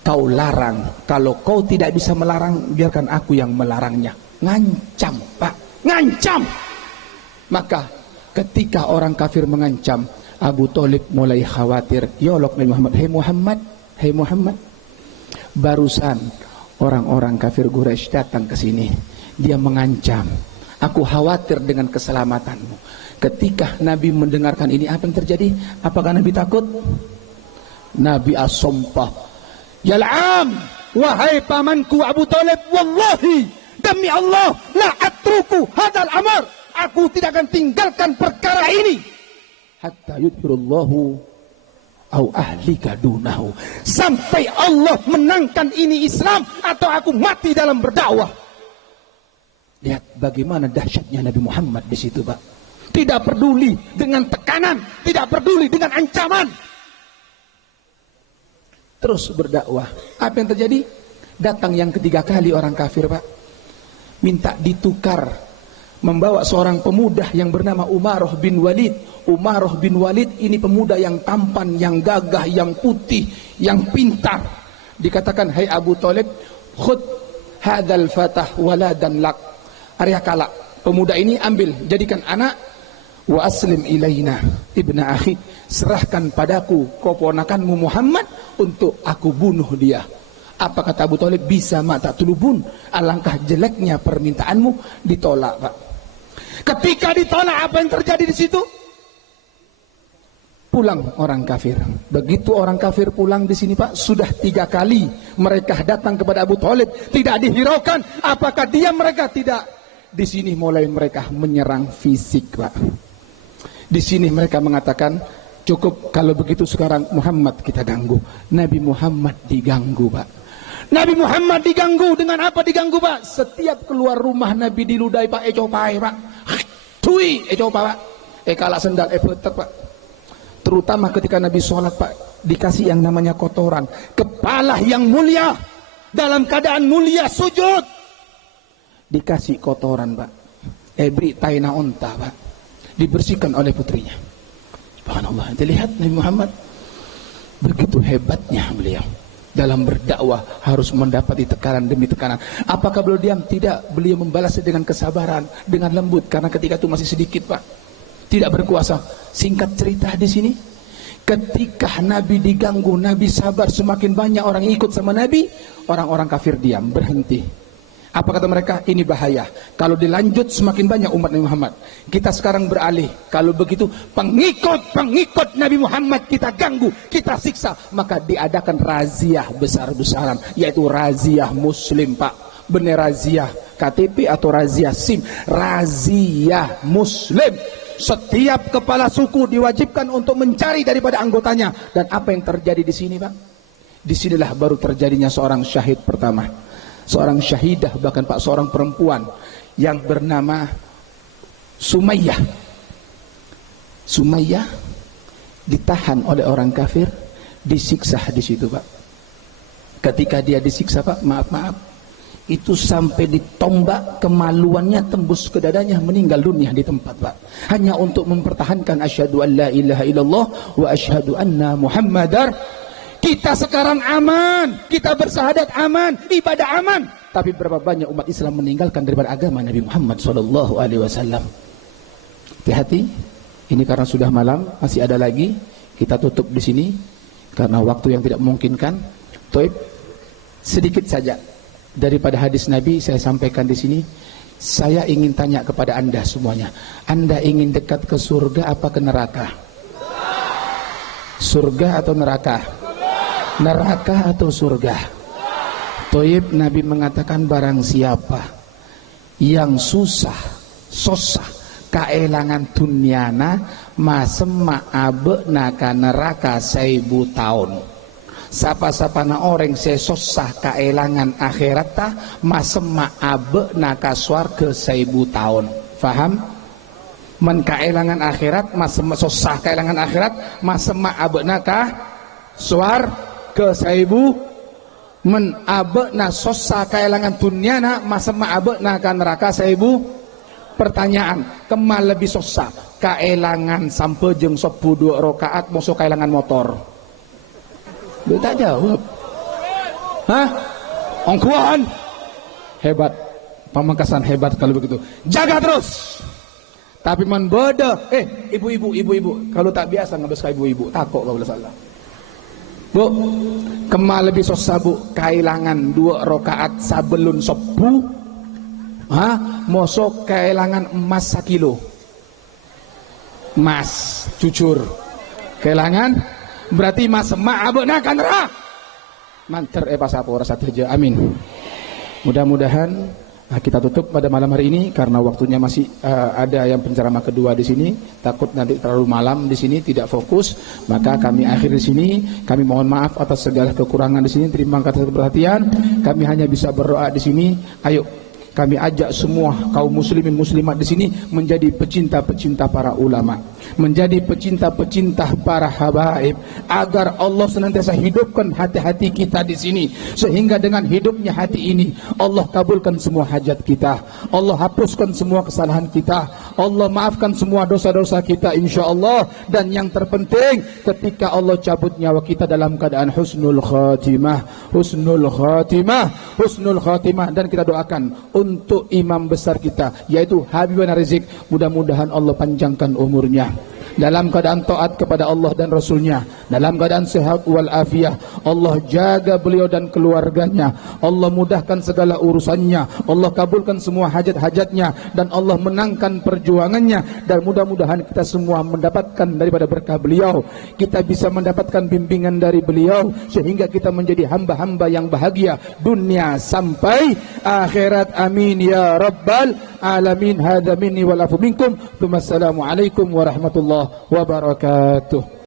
kau larang. Kalau kau tidak bisa melarang, biarkan aku yang melarangnya. Ngancam, Pak, ngancam. Maka ketika orang kafir mengancam, Abu Thalib mulai khawatir. Yolok Nabi Muhammad, hei Muhammad, barusan orang-orang kafir Quraisy datang ke sini. Dia mengancam. Aku khawatir dengan keselamatanmu. Ketika Nabi mendengarkan ini, apa yang terjadi? Apakah Nabi takut? Nabi as-sumpah. Yal'am, wahai pamanku Abu Thalib, wallahi, demi Allah, la atruku hadal amar. Aku tidak akan tinggalkan perkara ini hatta yudhirullahu au ahlika dunahu, sampai Allah menangkan ini Islam atau aku mati dalam berdakwah. Lihat bagaimana dahsyatnya Nabi Muhammad di situ, Pak. Tidak peduli dengan tekanan, tidak peduli dengan ancaman. Terus berdakwah. Apa yang terjadi? Datang yang ketiga kali orang kafir, Pak. Minta ditukar, membawa seorang pemuda yang bernama Umarah bin Walid. Umarah bin Walid ini pemuda yang tampan, yang gagah, yang putih, yang pintar. Dikatakan, hai Abu Thalib, khud hadal fatah waladan lak. Arya kala, pemuda ini ambil, jadikan anak. Wa aslim ilaina ibna akhi, serahkan padaku keponakanmu Muhammad untuk aku bunuh dia. Apa kata Abu Thalib? Bisa mata tulubun. Alangkah jeleknya permintaanmu. Ditolak, Pak. Ketika ditolak, apa yang terjadi di situ? Pulang orang kafir. Begitu orang kafir pulang di sini, Pak, sudah 3 kali mereka datang kepada Abu Thalib, tidak dihiraukan. Apakah diam mereka? Tidak. Di sini mulai mereka menyerang fisik, Pak. Di sini mereka mengatakan, cukup kalau begitu sekarang Muhammad kita ganggu. Nabi Muhammad diganggu, Pak. Nabi Muhammad diganggu. Dengan apa diganggu, Pak? Setiap keluar rumah Nabi diludai, Pak. Copai, Pak. Tui, copa, Pak. Kalak sendal, petek, Pak. Terutama ketika Nabi sholat, Pak, dikasih yang namanya kotoran. Kepala yang mulia, dalam keadaan mulia sujud, dikasih kotoran, Pak. Beri taina onta, Pak. Dibersihkan oleh putrinya. Subhanallah. Lihat Nabi Muhammad, begitu hebatnya beliau dalam berdakwah, harus mendapati tekanan demi tekanan. Apakah beliau diam? Tidak. Beliau membalasnya dengan kesabaran, dengan lembut, karena ketika itu masih sedikit, Pak, tidak berkuasa. Singkat cerita di sini, ketika Nabi diganggu, Nabi sabar, semakin banyak orang yang ikut sama Nabi, orang-orang kafir diam, berhenti. Apa kata mereka? Ini bahaya. Kalau dilanjut semakin banyak umat Nabi Muhammad. Kita sekarang beralih. Kalau begitu pengikut Nabi Muhammad kita ganggu, kita siksa. Maka diadakan razziah besar-besaran, yaitu razziah Muslim, Pak. Bener razziah KTP atau razziah SIM? Razziah Muslim. Setiap kepala suku diwajibkan untuk mencari daripada anggotanya. Dan apa yang terjadi di sini, Pak? Disinilah baru terjadinya seorang syahid pertama. Seorang syahidah, bahkan, Pak, seorang perempuan yang bernama Sumayyah. Sumayyah ditahan oleh orang kafir, disiksa di situ, Pak. Ketika dia disiksa, Pak, maaf, itu sampai ditombak, kemaluannya tembus ke dadanya, meninggal dunia di tempat, Pak. Hanya untuk mempertahankan asyhadu an la ilaha illallah wa asyhadu anna Muhammadar. Kita sekarang aman, kita bersyahadat aman, ibadah aman. Tapi berapa banyak umat Islam meninggalkan daripada agama Nabi Muhammad SAW. Hati-hati, ini karena sudah malam, masih ada lagi. Kita tutup di sini karena waktu yang tidak memungkinkan. Toib, sedikit saja daripada hadis Nabi saya sampaikan di sini. Saya ingin tanya kepada Anda semuanya. Anda ingin dekat ke surga apa ke neraka? Surga atau neraka? Neraka atau surga? Toib, Nabi mengatakan barang siapa yang susah kaelangan dunyana masema abena ka neraka 1000 tahun. Sapa-sapana orang sesosah kaelangan akhirat tah masema abena ka swarga 1000 tahun. Faham? Men kaelangan akhirat masema sosah kaelangan akhirat masema abena ka swarga 1000. Men abena sosah kaelangan dunyana masema abena ka neraka 1000. Pertanyaan, kemal lebih susah kaelangan sampai jeng 10 rakaat musuh kaelangan motor? Dia tak jawab. Hah? Ongkuan? Hebat. Pamekasan hebat kalau begitu. Jaga terus. Tapi man bodoh. Ibu-ibu. Kalau tak biasa ngabes ka ibu-ibu. Takut kalau salah. Bu, kemal lebih susah bu kaelangan 2 rakaat sebelum subuh. Mosok kehilangan emas 1 kilo. Emas, jujur. Kehilangan berarti emas abena kan neraka. Manter pasapor satu aja. Amin. Mudah-mudahan kita tutup pada malam hari ini karena waktunya masih ada yang penceramah kedua di sini. Takut nanti terlalu malam di sini tidak fokus, maka kami akhir di sini. Kami mohon maaf atas segala kekurangan di sini. Terima kasih atas perhatian. Kami hanya bisa berdoa di sini. Ayo kami ajak semua kaum muslimin muslimat di sini menjadi pecinta-pecinta para ulama, menjadi pecinta-pecinta para habaib, agar Allah senantiasa hidupkan hati-hati kita di sini, sehingga dengan hidupnya hati ini Allah kabulkan semua hajat kita, Allah hapuskan semua kesalahan kita, Allah maafkan semua dosa-dosa kita insyaallah. Dan yang terpenting ketika Allah cabut nyawa kita dalam keadaan husnul khatimah, husnul khatimah, husnul khatimah. Dan kita doakan untuk imam besar kita yaitu Habibana Rizik, mudah-mudahan Allah panjangkan umurnya dalam keadaan taat kepada Allah dan Rasulnya, dalam keadaan sehat walafiat. Allah jaga beliau dan keluarganya, Allah mudahkan segala urusannya, Allah kabulkan semua hajat-hajatnya, dan Allah menangkan perjuangannya. Dan mudah-mudahan kita semua mendapatkan daripada berkah beliau, kita bisa mendapatkan bimbingan dari beliau, sehingga kita menjadi hamba-hamba yang bahagia dunia sampai akhirat. Amin ya rabbal alamin. Hadza minni wal afu minkum. Wassalamualaikum warahmatullahi wabarakatuh.